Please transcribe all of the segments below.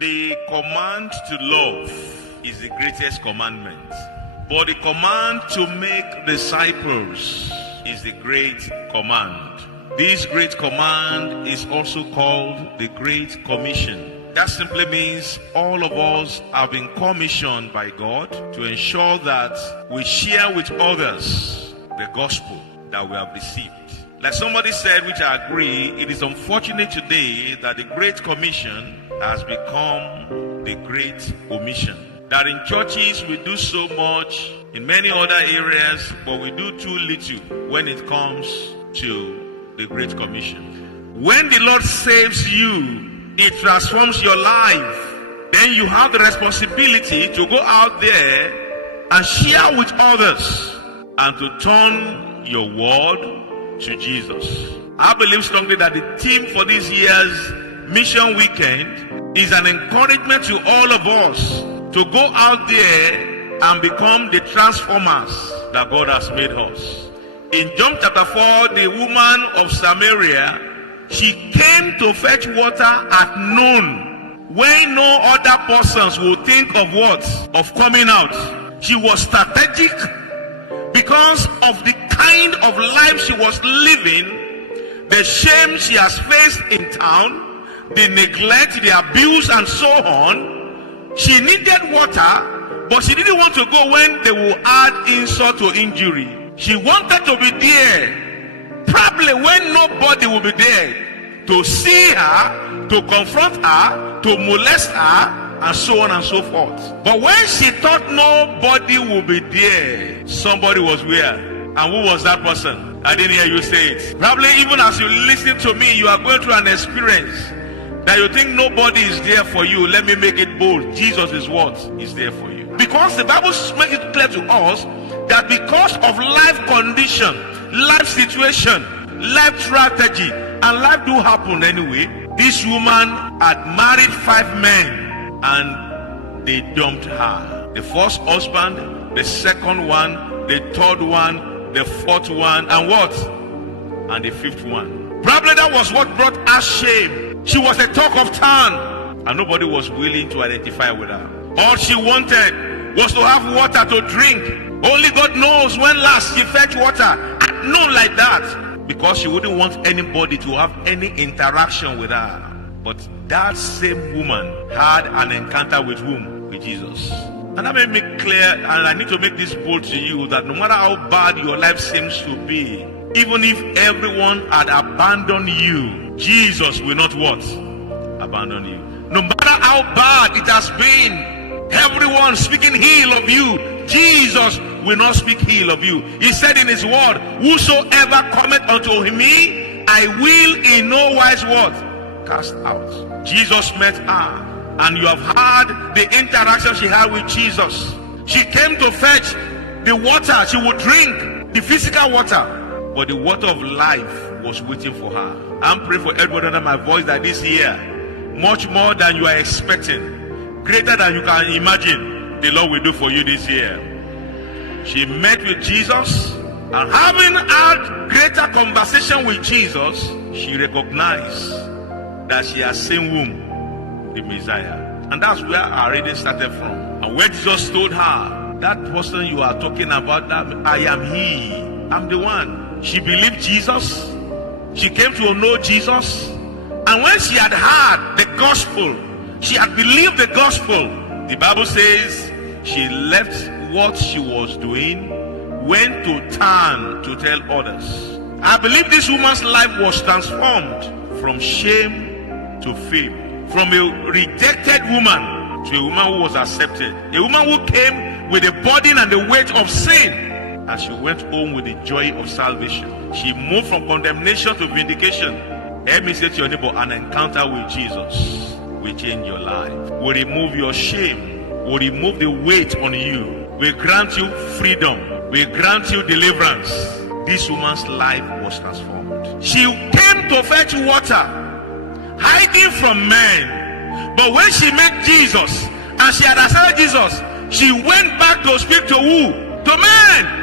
The command to love is the greatest commandment. But the command to make disciples is the great command. This great command is also called the Great Commission. That simply means all of us have been commissioned by God to ensure that we share with others the gospel that we have received. Like somebody said, which I agree, it is unfortunate today that the Great Commission has become the Great Omission. That in churches we do so much, in many other areas, but we do too little when it comes to the Great Commission. When the Lord saves you, it transforms your life. Then you have the responsibility to go out there and share with others and to turn your world to Jesus. I believe strongly that the theme for this year's Mission Weekend is an encouragement to all of us to go out there and become the transformers that God has made us. In John chapter 4, the woman of Samaria, she came to fetch water at noon when no other persons would think of what? Of coming out. She was strategic because of the kind of life she was living, the shame she has faced in town, the neglect, the abuse and so on. She needed water, but she didn't want to go when they will add insult to injury. She wanted to be there, probably when nobody will be there, to see her, to confront her, to molest her, and so on and so forth. But when she thought nobody would be there, somebody was there. And who was that person? I didn't hear you say it. Probably even as you listen to me, you are going through an experience that you think nobody is there for you. Let me make it bold. Jesus is what? Is there for you. Because the Bible makes it clear to us that because of life condition, life situation, life strategy, and life do happen anyway, this woman had married 5 men and they dumped her. The first husband, the second one, the third one, the fourth one, and what? And the 5th one. Probably that was what brought her shame. She was the talk of town and nobody was willing to identify with her. All she wanted was to have water to drink. Only God knows when last she fetched water at noon like that, because she wouldn't want anybody to have any interaction with her. But that same woman had an encounter with whom? With Jesus. And that made me clear, and I need to make this bold to you, that no matter how bad your life seems to be, even if everyone had abandoned you, Jesus will not what? Abandon you. No matter how bad it has been, everyone speaking ill of you, Jesus will not speak ill of you. He said in his word, whosoever cometh unto me, I will in no wise what? Cast out. Jesus met her. And you have heard the interaction she had with Jesus. She came to fetch the water she would drink, the physical water. But the water of life was waiting for her. I'm praying for everyone under my voice that this year, much more than you are expecting, greater than you can imagine, the Lord will do for you this year. She met with Jesus, and having had greater conversation with Jesus, she recognized that she has seen whom? The Messiah. And that's where our reading started from. And when Jesus told her, that person you are talking about, that I am he, I'm the one. She believed Jesus. She came to know Jesus. And when she had heard the gospel, she had believed the gospel, the Bible says she left what she was doing, went to town to tell others. I believe this woman's life was transformed from shame to fame. From a rejected woman to a woman who was accepted. A woman who came with the burden and the weight of sin, and she went home with the joy of salvation. She moved from condemnation to vindication. Let me say to your neighbor, an encounter with Jesus will change your life. Will remove your shame. Will remove the weight on you. Will grant you freedom. Will grant you deliverance. This woman's life was transformed. She came to fetch water, hiding from men. But when she met Jesus and she had accepted Jesus, she went back to speak to who? To men.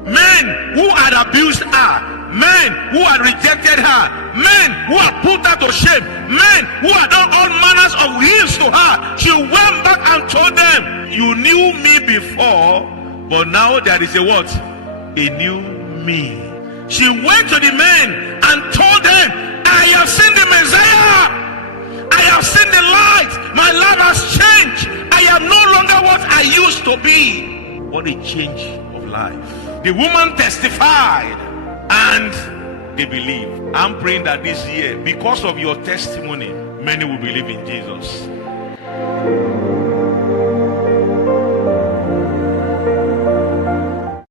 Men who had abused her, men who had rejected her, men who had put her to shame, men who had done all manners of ills to her. She went back and told them, you knew me before, but now there is a what? A new me. She went to the men and told them, I have seen the Messiah. I have seen the light. My life has changed. I am no longer what I used to be. What a change of life. The woman testified and they believed. I'm praying that this year, because of your testimony, many will believe in Jesus.